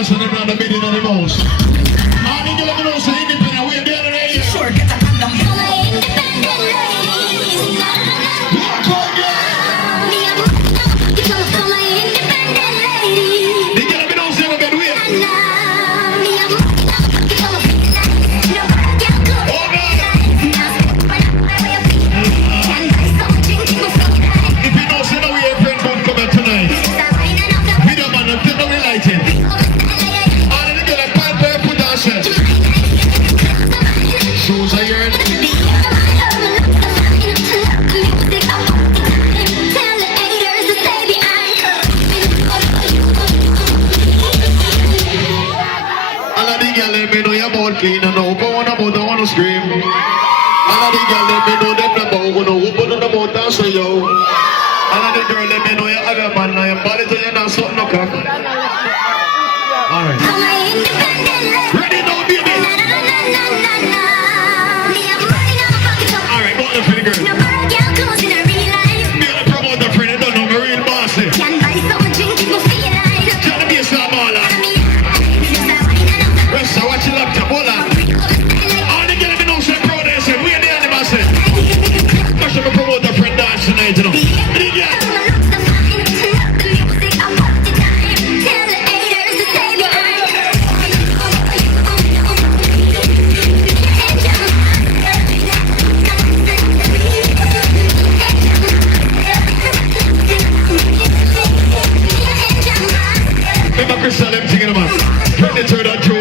dance and everyone bidding on the most. I need to let me know so independent. We're the other day. Sure, get the condom. Clean and open one about the one who scream. All of the girl let me know them about who know open on the mouth and say yo. All of the girl let me know you have a man now your body to you not something no cock. Alright. Ready now baby. Alright, button for the girl. Be a promoter friend, I don't know my real boss. Tell the bass now baller. Rest so watch your laptop, hold on. All the girls know say pro they say we are the animals say. Watch them promote a friend dance tonight, you know. Remember Crystal, them singing about 23rd of June.